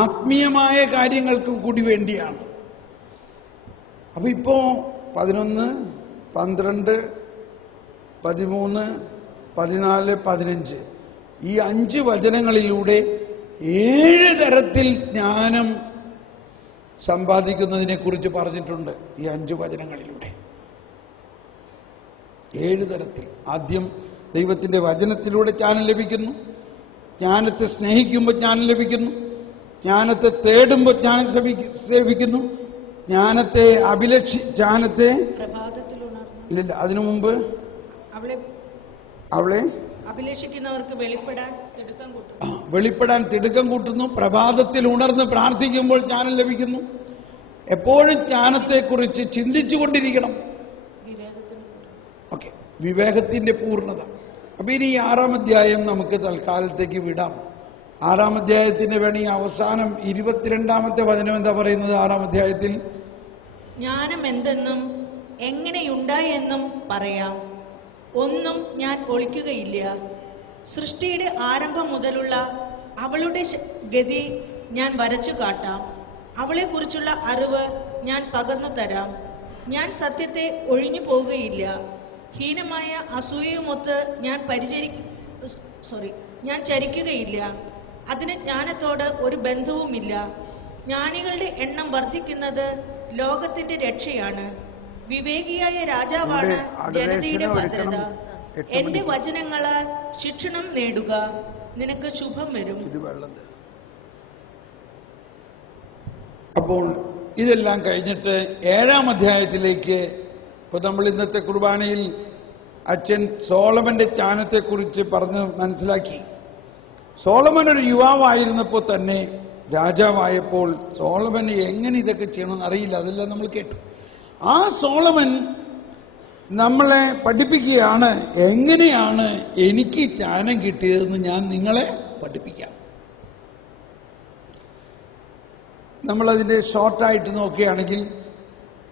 ആത്മീയമായ കാര്യങ്ങൾക്കും കൂടി വേണ്ടിയാണ്. അപ്പൊ ഇപ്പോ 11, 12, 13, 14, 15 ഈ 5 വചനങ്ങളിലൂടെ 7 തരത്തിൽ ജ്ഞാനം സമ്പാദിക്കുന്നതിനെ കുറിച്ച് പറഞ്ഞിട്ടുണ്ട്. ഈ 5 വചനങ്ങളിലൂടെ 7 തരത്തിൽ. ആദ്യം ദൈവത്തിന്റെ വചനത്തിലൂടെ ജ്ഞാനം ലഭിക്കുന്നു. ജ്ഞാനത്തെ സ്നേഹിക്കുമ്പോൾ ജ്ഞാനം ലഭിക്കുന്നു. ജ്ഞാനത്തെ തേടുമ്പോൾ ജ്ഞാനം സേവിക്കുന്നു. ജ്ഞാനത്തെ ഇല്ല, അതിനു മുമ്പ് അവളെ അഭിലഷിക്കുന്നവർക്ക് വെളിപ്പെടാൻ തിടുക്കം കൂട്ടുന്നു. പ്രഭാതത്തിൽ ഉണർന്ന് പ്രാർത്ഥിക്കുമ്പോൾ ജ്ഞാനം ലഭിക്കുന്നു. എപ്പോഴും ജ്ഞാനത്തെക്കുറിച്ച് ചിന്തിച്ചു കൊണ്ടിരിക്കണം. ഓക്കെ, വിവേകത്തിന്റെ പൂർണ്ണത. അപ്പൊ ഇനി 6-ാം അധ്യായം നമുക്ക് തൽക്കാലത്തേക്ക് വിടാം. 6-ാം അധ്യായത്തിന്റെ വേണി അവസാനം 22-ാമത്തെ വചനം എന്താ പറയുന്നത്? 6-ാം അധ്യായത്തിൽ ജ്ഞാനം എന്തെന്നും എങ്ങനെയുണ്ടായി എന്നും പറയാം, ഒന്നും ഞാൻ ഒളിക്കുകയില്ല. സൃഷ്ടിയുടെ ആരംഭം മുതലുള്ള അവളുടെ ഗതി ഞാൻ വരച്ചു കാട്ടാം. അവളെക്കുറിച്ചുള്ള അറിവ് ഞാൻ പകർന്നു തരാം. ഞാൻ സത്യത്തെ ഒഴിഞ്ഞു പോവുകയില്ല. ഹീനമായ അസൂയയുമൊത്ത് ഞാൻ ചരിക്കുകയില്ല. അതിന് ജ്ഞാനത്തോട് ഒരു ബന്ധവുമില്ല. ജ്ഞാനികളുടെ എണ്ണം വർദ്ധിക്കുന്നത് ലോകത്തിന്റെ രക്ഷയാണ്. വിവേകിയായ രാജാവാണ് ജനതയുടെ ഭദ്രത. എന്റെ വചനങ്ങളാൽ ശിക്ഷണം നേടുക, നിനക്ക് ശുഭം വരും. അപ്പോൾ ഇതെല്ലാം കഴിഞ്ഞിട്ട് 7-ാം അധ്യായത്തിലേക്ക്, ഇപ്പൊ നമ്മൾ ഇന്നത്തെ കുർബാനയിൽ അച്ഛൻ സോളമന്റെ ജ്ഞാനത്തെക്കുറിച്ച് പറഞ്ഞ് മനസ്സിലാക്കി. സോളമൻ ഒരു യുവാവായിരുന്നപ്പോൾ തന്നെ രാജാവായപ്പോൾ സോളമന് എങ്ങനെ ഇതൊക്കെ ചെയ്യണമെന്ന് അറിയില്ല. അതെല്ലാം നമ്മൾ കേട്ടു. ആ സോളമൻ നമ്മളെ പഠിപ്പിക്കുകയാണ്, എങ്ങനെയാണ് എനിക്ക് ജ്ഞാനം കിട്ടിയതെന്ന് ഞാൻ നിങ്ങളെ പഠിപ്പിക്കാം. നമ്മളതിൻ്റെ ഷോർട്ടായിട്ട് നോക്കുകയാണെങ്കിൽ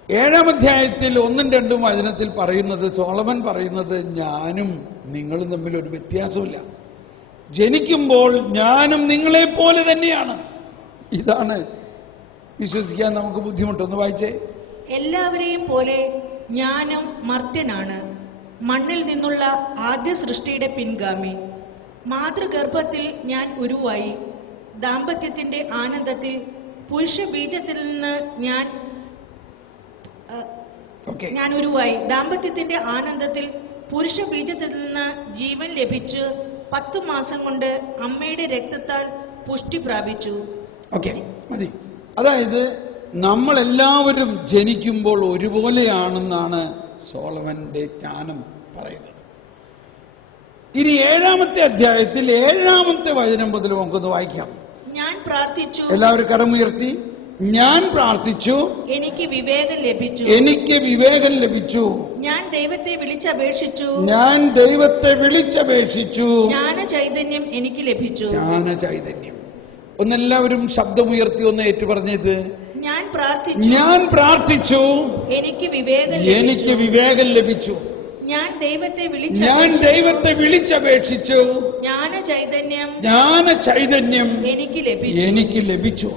7-ാം അധ്യായത്തിൽ 1ഉം 2ഉം വചനത്തിൽ പറയുന്നത്, സോളമൻ പറയുന്നത്, ഞാനും നിങ്ങളും തമ്മിൽ ഒരു വ്യത്യാസമില്ല. ജനിക്കുമ്പോൾ ഞാനും നിങ്ങളെ പോലെ തന്നെയാണ്. ഇതാണ് വിശ്വസിക്കാൻ നമുക്ക് ബുദ്ധിമുട്ടൊന്ന് വായിച്ചേ. എല്ലാവരെയും പോലെ ഞാനും മർത്യനാണ്, മണ്ണിൽ നിന്നുള്ള ആദ്യ സൃഷ്ടിയുടെ പിൻഗാമി. മാതൃഗർഭത്തിൽ ഞാൻ ഉരുവായി. ദാമ്പത്യത്തിന്റെ ആനന്ദത്തിൽ പുരുഷ ബീജത്തിൽ നിന്ന് ഞാൻ ഉരുവായി. ദാമ്പത്യത്തിന്റെ ആനന്ദത്തിൽ പുരുഷ ബീജത്തിൽ നിന്ന് ജീവൻ ലഭിച്ച് 10 മാസം കൊണ്ട് അമ്മയുടെ രക്തത്താൽ പുഷ്ടി പ്രാപിച്ചു. ഓക്കെ, മതി. അതായത് നമ്മളെല്ലാവരും ജനിക്കുമ്പോൾ ഒരുപോലെയാണെന്നാണ് സോളമന്റെ ജ്ഞാനം പറയുന്നത്. ഇനി 7-ാമത്തെ അധ്യായത്തിൽ 7-ാമത്തെ വചനം മുതൽ നമുക്കൊന്ന് വായിക്കാം. ഞാൻ പ്രാർത്ഥിച്ചു, എല്ലാവരും കരമുയർത്തി. ഞാൻ പ്രാർത്ഥിച്ചു, എനിക്ക് വിവേകം ലഭിച്ചു. എനിക്ക് വിവേകം ലഭിച്ചു. ഞാൻ ദൈവത്തെ വിളിച്ചപേക്ഷിച്ചു, ഞാൻ ദൈവത്തെ വിളിച്ചപേക്ഷിച്ചു. ജ്ഞാന ചൈതന്യം എനിക്ക് ലഭിച്ചു. ജ്ഞാന ചൈതന്യം. ഒന്നെല്ലാവരും ശബ്ദമുയർത്തി ഒന്ന് ഏറ്റുപറഞ്ഞത്. ഞാൻ പ്രാർത്ഥിച്ചു, ഞാൻ പ്രാർത്ഥിച്ചു, എനിക്ക് വിവേകം ലഭിച്ചു. ഞാൻ ദൈവത്തെ വിളിച്ചപേക്ഷിച്ചു. ജ്ഞാന ചൈതന്യം എനിക്ക് ലഭിച്ചു.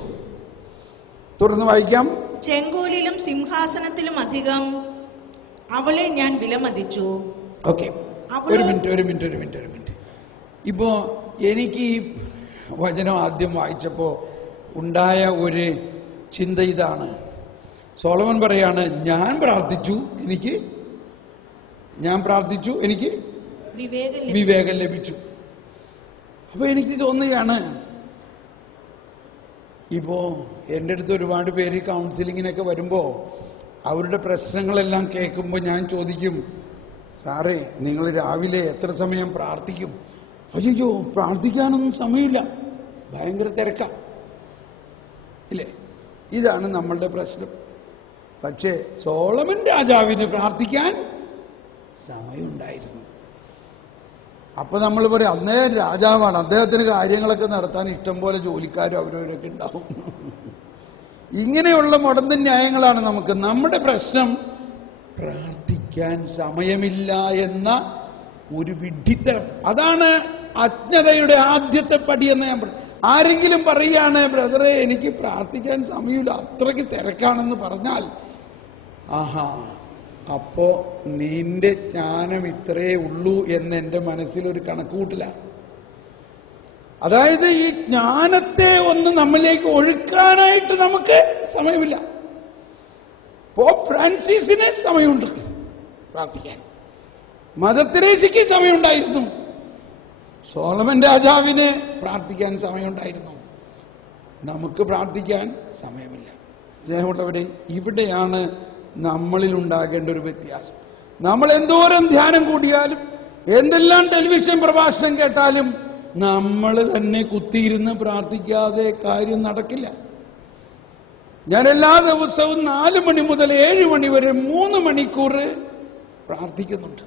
തുടർന്ന് വായിക്കാം. ചെങ്കോലിലും സിംഹാസനത്തിലും അധികം അവളെ ഞാൻ വിലമതിച്ചു. ഓക്കെ, ഒരു മിനിറ്റ്. ഇപ്പോ എനിക്ക് ഈ വചനം ആദ്യം വായിച്ചപ്പോ ഉണ്ടായ ഒരു ചിന്ത ഇതാണ്. സോളമൻ പറയാണ്, ഞാൻ പ്രാർത്ഥിച്ചു, എനിക്ക് വിവേകം ലഭിച്ചു. അപ്പൊ എനിക്ക് തോന്നുകയാണ്, ഇപ്പോ എൻ്റെ അടുത്ത് ഒരുപാട് പേര് കൗൺസിലിങ്ങിനൊക്കെ വരുമ്പോൾ അവരുടെ പ്രശ്നങ്ങളെല്ലാം കേൾക്കുമ്പോൾ ഞാൻ ചോദിക്കും, സാറേ നിങ്ങൾ രാവിലെ എത്ര സമയം പ്രാർത്ഥിക്കും? അയ്യോ, പ്രാർത്ഥിക്കാനൊന്നും സമയമില്ല, ഭയങ്കര തിരക്കാ, ഇല്ലേ? ഇതാണ് നമ്മളുടെ പ്രശ്നം. പക്ഷേ സോളമൻ രാജാവിന് പ്രാർത്ഥിക്കാൻ സമയമുണ്ടായിരുന്നു. അപ്പൊ നമ്മൾ പറയും, അദ്ദേഹം രാജാവാണ്, അദ്ദേഹത്തിന് കാര്യങ്ങളൊക്കെ നടത്താൻ ഇഷ്ടം പോലെ ജോലിക്കാരും അവരവരൊക്കെ ഉണ്ടാവും. ഇങ്ങനെയുള്ള മുടന്തൻ ന്യായങ്ങളാണ് നമുക്ക്. നമ്മുടെ പ്രശ്നം പ്രാർത്ഥിക്കാൻ സമയമില്ല എന്ന ഒരു വിഡ്ഢിത്തരം. അതാണ് അജ്ഞതയുടെ ആദ്യത്തെ പടിയെന്ന് ഞാൻ പറയും. ആരെങ്കിലും പറയുകയാണ്, ബ്രദറെ എനിക്ക് പ്രാർത്ഥിക്കാൻ സമയമില്ല, അത്രയ്ക്ക് തിരക്കാണെന്ന് പറഞ്ഞാൽ, ആഹാ, അപ്പോ നിന്റെ ജ്ഞാനം ഇത്രയേ ഉള്ളൂ എന്ന് എൻ്റെ മനസ്സിലൊരു കണക്കുകൂട്ടില്ല. അതായത് ഈ ജ്ഞാനത്തെ ഒന്ന് നമ്മളിലേക്ക് ഒഴുക്കാനായിട്ട് നമുക്ക് സമയമില്ല. പോപ്പ് ഫ്രാൻസിസിന് സമയമുണ്ട് പ്രാർത്ഥിക്കാൻ, മദർ തെരേസയ്ക്ക് സമയമുണ്ടായിരുന്നു, സോളമൻ രാജാവിന് പ്രാർത്ഥിക്കാൻ സമയമുണ്ടായിരുന്നു. നമുക്ക് പ്രാർത്ഥിക്കാൻ സമയമില്ല. സ്നേഹമുള്ളവരെ, ഇവിടെയാണ് നമ്മളിൽ ഉണ്ടാകേണ്ട ഒരു വ്യത്യാസം. നമ്മൾ എന്തോരം ധ്യാനം കൂടിയാലും എന്തെല്ലാം ടെലിവിഷൻ പ്രഭാഷണം കേട്ടാലും നമ്മൾ തന്നെ കുത്തിയിരുന്ന് പ്രാർത്ഥിക്കാതെ കാര്യം നടക്കില്ല. ഞാൻ എല്ലാ ദിവസവും 4 മണി മുതൽ 7 മണി വരെ 3 മണിക്കൂർ പ്രാർത്ഥിക്കുന്നുണ്ട്.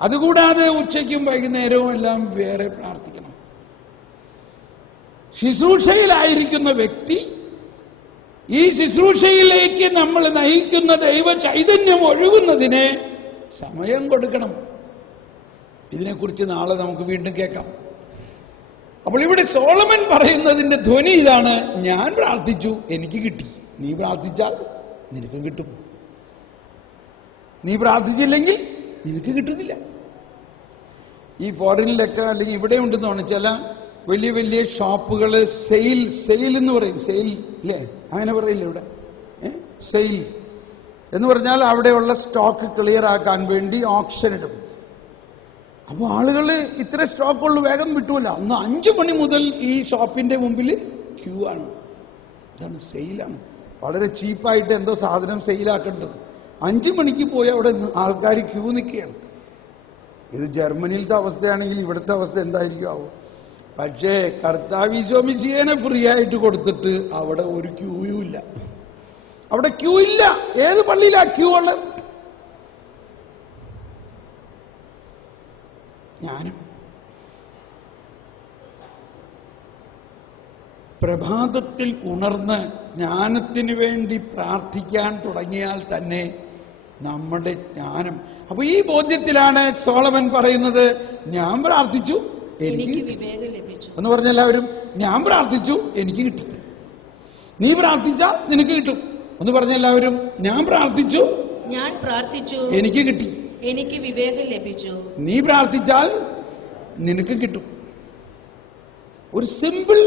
അതുകൂടാതെ ഉച്ചയ്ക്കും വൈകുന്നേരവും എല്ലാം വേറെ പ്രാർത്ഥിക്കണം. ശുശ്രൂഷയിലായിരിക്കുന്ന വ്യക്തി ഈ ശുശ്രൂഷയിലേക്ക് നമ്മൾ നയിക്കുന്ന ദൈവ ചൈതന്യം ഒഴുകുന്നതിന് സമയം കൊടുക്കണം. ഇതിനെക്കുറിച്ച് നാളെ നമുക്ക് വീണ്ടും കേൾക്കാം. അപ്പോൾ ഇവിടെ സോളമൻ പറയുന്നതിന്റെ ധ്വനി ഇതാണ്: ഞാൻ പ്രാർത്ഥിച്ചു, എനിക്ക് കിട്ടി. നീ പ്രാർത്ഥിച്ചാൽ നിനക്ക് കിട്ടും, നീ പ്രാർത്ഥിച്ചില്ലെങ്കിൽ നിനക്ക് കിട്ടുന്നില്ല. ഈ ഫോറിനിലൊക്കെ അല്ലെങ്കിൽ ഇവിടെ ഉണ്ടെന്ന് തോന്നുന്നു ചില വലിയ വലിയ ഷോപ്പുകൾ സെയിൽ എന്ന് പറയും. സെയിൽ അല്ലേ, അങ്ങനെ പറയില്ല ഇവിടെ. സെയിൽ എന്ന് പറഞ്ഞാൽ അവിടെയുള്ള സ്റ്റോക്ക് ക്ലിയർ ആക്കാൻ വേണ്ടി ഓപ്ഷൻ ഇടും. അപ്പോൾ ആളുകൾ ഇത്ര സ്റ്റോക്കുള്ളൂ, വേഗം വിട്ടുമല്ല. അന്ന് 5 മണി മുതൽ ഈ ഷോപ്പിന്റെ മുമ്പിൽ ക്യൂ ആണ്. ഇതാണ് സെയിലാണ്. വളരെ ചീപ്പായിട്ട് എന്തോ സാധനം സെയിലാക്കേണ്ടത് 5 മണിക്ക് പോയി അവിടെ ആൾക്കാർ ക്യൂ നിൽക്കുകയാണ്. ഇത് ജർമ്മനിയിലത്തെ അവസ്ഥയാണെങ്കിൽ ഇവിടുത്തെ അവസ്ഥ എന്തായിരിക്കും ആവും. പക്ഷേ കർത്താവ് ഈശോ മിശിഹായെ ഫ്രീ ആയിട്ട് കൊടുത്തിട്ട് അവിടെ ഒരു ക്യൂയും ഇല്ല. അവിടെ ക്യൂ ഇല്ല. ഏത് പള്ളിയിലാ ക്യൂ ഉള്ളത്? ജ്ഞാനം. പ്രഭാതത്തിൽ ഉണർന്ന് ജ്ഞാനത്തിന് വേണ്ടി പ്രാർത്ഥിക്കാൻ തുടങ്ങിയാൽ തന്നെ നമ്മുടെ ജ്ഞാനം. അപ്പൊ ഈ ബോധ്യത്തിലാണ് സോളമൻ പറയുന്നത്, ഞാൻ പ്രാർത്ഥിച്ചു, എനിക്ക് വിവേകം ലഭിച്ചു എന്ന് പറഞ്ഞ എല്ലാവരും, ഞാൻ പ്രാർത്ഥിച്ചു, എനിക്ക് കിട്ടി. നീ പ്രാർത്ഥിച്ചാൽ നിനക്ക് കിട്ടും എന്ന് പറഞ്ഞ എല്ലാവരും, ഞാൻ പ്രാർത്ഥിച്ചു, എനിക്ക് കിട്ടി. എനിക്ക് വിവേകം ലഭിച്ചു. നീ പ്രാർത്ഥിച്ചാൽ നിനക്ക് കിട്ടും. ഒരു സിമ്പിൾ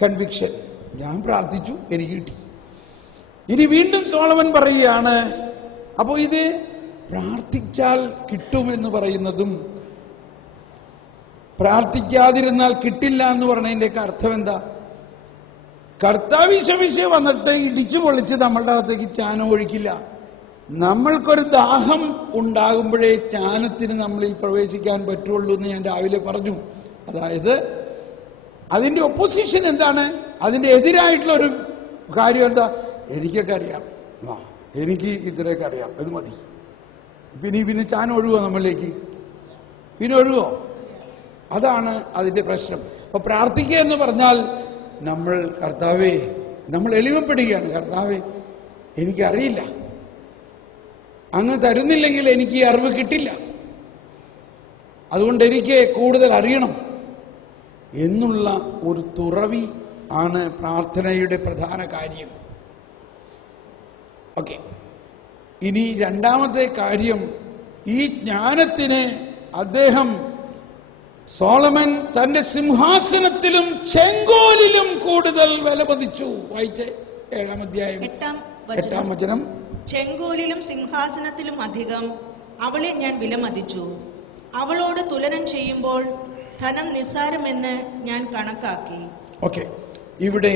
കൺവിക്ഷൻ, ഞാൻ പ്രാർത്ഥിച്ചു, എനിക്ക് കിട്ടി. ഇനി വീണ്ടും സോളമൻ പറയുകയാണ്, അപ്പോൾ ഇത് പ്രാർത്ഥിച്ചാൽ കിട്ടുമെന്ന് പറയുന്നതും പ്രാർത്ഥിക്കാതിരുന്നാൽ കിട്ടില്ല എന്ന് പറഞ്ഞതിൻ്റെയൊക്കെ അർത്ഥം എന്താ? കർത്താവ് ഈശോ വന്നിട്ട് ഇടിച്ചു പൊളിച്ച് നമ്മളുടെ അകത്തേക്ക് ജ്ഞാനം ഒഴിക്കില്ല. നമ്മൾക്കൊരു ദാഹം ഉണ്ടാകുമ്പോഴേ ജ്ഞാനത്തിന് നമ്മളിൽ പ്രവേശിക്കാൻ പറ്റുള്ളൂ എന്ന് ഞാൻ രാവിലെ പറഞ്ഞു. അതായത് അതിന്റെ ഒപ്പോസിഷൻ എന്താണ്? അതിന്റെ എതിരായിട്ടുള്ള ഒരു കാര്യം എന്താ? എനിക്കൊക്കെ അറിയാം, എനിക്ക് ഇത്രയൊക്കെ അറിയാം, അത് മതി. പിന്നെ ജ്ഞാനം ഒഴുകുമോ നമ്മളിലേക്ക്? പിന്നെ ഒഴുകുമോ? അതാണ് അതിന്റെ പ്രശ്നം. അപ്പൊ പ്രാർത്ഥിക്കുക എന്ന് പറഞ്ഞാൽ നമ്മൾ, കർത്താവേ, നമ്മൾ എളിമപ്പെടുകയാണ്. കർത്താവേ, എനിക്കറിയില്ല, അങ്ങ് തരുന്നില്ലെങ്കിൽ എനിക്ക് ഈ അറിവ് കിട്ടില്ല, അതുകൊണ്ട് എനിക്ക് കൂടുതൽ അറിയണം എന്നുള്ള ഒരു തുറവി ആണ് പ്രാർത്ഥനയുടെ പ്രധാന കാര്യം. ഓക്കെ, ഇനി രണ്ടാമത്തെ കാര്യം, ഈ ജ്ഞാനത്തിന് അദ്ദേഹം സോളമൻ തന്റെ സിംഹാസനത്തിലും ചെങ്കോലിലും കൂടുതൽ വിലമതിച്ചു. വായിച്ചേ 7-ാം അധ്യായം 8-ാം വചനം. ചെങ്കോലിലും സിംഹാസനത്തിലും അധികം അവളെ ഞാൻ വിലമതിച്ചു. അവളോട് തുലനം ചെയ്യുമ്പോൾ ധനം നിസ്സാരമെന്ന് ഞാൻ കണക്കാക്കി. ഓക്കെ, ഇവിടെ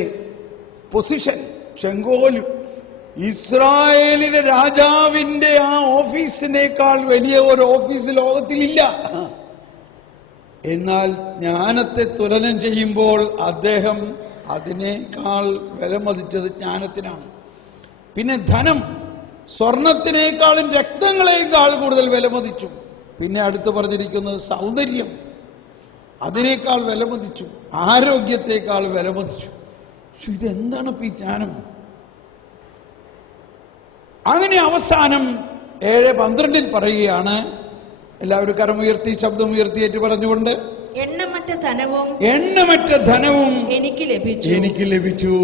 പൊസിഷൻ, ചെങ്കോലും, ഇസ്രായേലിലെ രാജാവിന്റെ ആ ഓഫീസിനേക്കാൾ വലിയ ഒരു ഓഫീസ് ലോകത്തിലില്ല. എന്നാൽ ജ്ഞാനത്തെ തുലനം ചെയ്യുമ്പോൾ അദ്ദേഹം അതിനേക്കാൾ വിലമതിച്ചത് ജ്ഞാനത്തിനാണ്. പിന്നെ ധനം, സ്വർണത്തിനേക്കാളും രക്തങ്ങളെക്കാൾ കൂടുതൽ വിലമതിച്ചു. പിന്നെ അടുത്ത് പറഞ്ഞിരിക്കുന്നത് സൗന്ദര്യം, അതിനേക്കാൾ വിലമതിച്ചു. ആരോഗ്യത്തെക്കാൾ വിലമതിച്ചു. ഇതെന്താണ് ഇപ്പൊ ഈ ജ്ഞാനം? അങ്ങനെ അവസാനം 7:12 പറയുകയാണ്, എല്ലാവരും കരമുയർത്തി ശബ്ദം ഉയർത്തിയേറ്റ് പറഞ്ഞുകൊണ്ട്, എണ്ണമറ്റ ധനവും എനിക്ക് ലഭിച്ചു.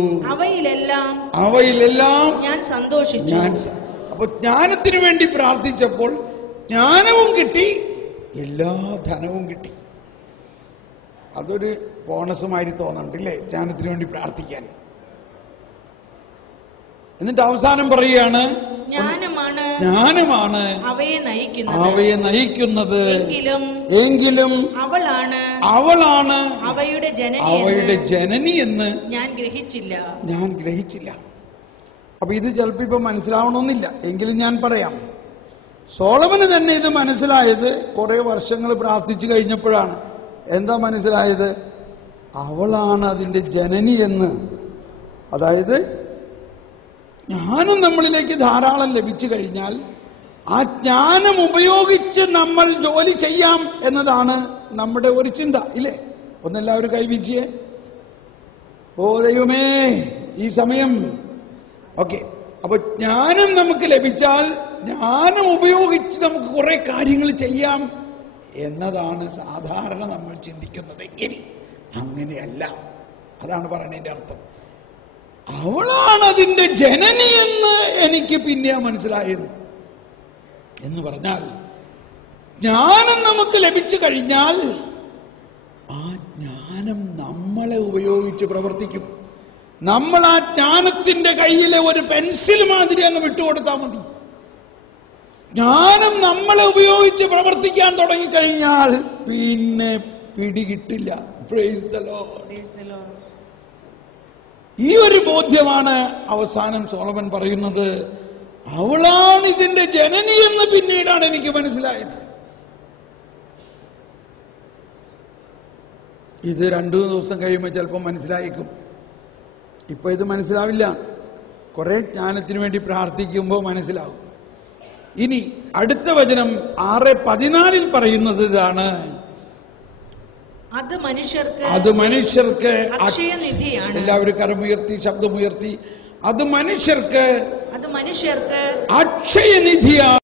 അവയിലെല്ലാം ഞാൻ സന്തോഷിച്ചു. അപ്പൊ ജ്ഞാനത്തിന് വേണ്ടി പ്രാർത്ഥിച്ചപ്പോൾ ജ്ഞാനവും കിട്ടി, എല്ലാ ധനവും കിട്ടി. അതൊരു ബോണസുമായി തോന്നണ്ടില്ലേ ജ്ഞാനത്തിന് വേണ്ടി പ്രാർത്ഥിക്കാൻ. എന്നിട്ട് അവസാനം പറയുകയാണ്, ജ്ഞാനമാണ് അവയെ നയിക്കുന്നത്, എങ്കിലും അവളാണ് അവയുടെ ജനനി എന്ന് ഞാൻ ഗ്രഹിച്ചില്ല. അപ്പൊ ഇത് ചിലപ്പോ ഇപ്പൊ മനസ്സിലാവണമെന്നില്ല, എങ്കിലും ഞാൻ പറയാം. സോളമന് തന്നെ ഇത് മനസ്സിലായത് കുറെ വർഷങ്ങൾ പ്രാർത്ഥിച്ചു കഴിഞ്ഞപ്പോഴാണ്. എന്താ മനസ്സിലായത്? അവളാണ് അതിന്റെ ജനനി എന്ന്. അതായത് ജ്ഞാനം നമ്മളിലേക്ക് ധാരാളം ലഭിച്ചു കഴിഞ്ഞാൽ ആ ജ്ഞാനം ഉപയോഗിച്ച് നമ്മൾ ജോലി ചെയ്യാം എന്നതാണ് നമ്മുടെ ഒരു ചിന്ത, ഇല്ലേ? ഒന്നെല്ലാവരും കൈവീശിയേ. ഓ ദൈവമേ, ഈ സമയം ഓക്കെ. അപ്പൊ ജ്ഞാനം നമുക്ക് ലഭിച്ചാൽ ജ്ഞാനം ഉപയോഗിച്ച് നമുക്ക് കുറെ കാര്യങ്ങൾ ചെയ്യാം എന്നതാണ് സാധാരണ നമ്മൾ ചിന്തിക്കുന്നതെങ്കിൽ അങ്ങനെയല്ല. അതാണ് പറയുന്നതിന്റെ അർത്ഥം. അവളാണ് അതിന്റെ ജനനി എന്ന് എനിക്ക് പിന്നെ മനസ്സിലായത്. എന്ന് പറഞ്ഞാൽ ജ്ഞാനം നമുക്ക് ലഭിച്ചു കഴിഞ്ഞാൽ ആ ജ്ഞാനം നമ്മളെ ഉപയോഗിച്ച് പ്രവർത്തിക്കും. നമ്മൾ ആ ജ്ഞാനത്തിന്റെ കയ്യിലെ ഒരു പെൻസിൽ മാതിരി അങ്ങ് വിട്ടുകൊടുത്താൽ മതി. ജ്ഞാനം നമ്മളെ ഉപയോഗിച്ച് പ്രവർത്തിക്കാൻ തുടങ്ങിക്കഴിഞ്ഞാൽ പിന്നെ പിടികിട്ടില്ല. Praise the Lord. ഈ ഒരു ബോധ്യമാണ് അവസാനം സോളമൻ പറയുന്നത്. അവളാണ് ഇതിന്റെ ജനനി എന്ന് പിന്നീടാണ് എനിക്ക് മനസ്സിലായത്. ഇത് 2 ദിവസം കഴിയുമ്പോൾ ചിലപ്പോൾ മനസ്സിലായേക്കും. ഇപ്പൊ ഇത് മനസ്സിലാവില്ല. കുറെ ജ്ഞാനത്തിന് വേണ്ടി പ്രാർത്ഥിക്കുമ്പോൾ മനസ്സിലാവും. ഇനി അടുത്ത വചനം 6:14 പറയുന്നത് ഇതാണ്, അത് മനുഷ്യർക്ക് അക്ഷയനിധിയാണ്. എല്ലാവരും കരമുയർത്തി ശബ്ദമുയർത്തി, അത് മനുഷ്യർക്ക് അക്ഷയനിധിയാണ്.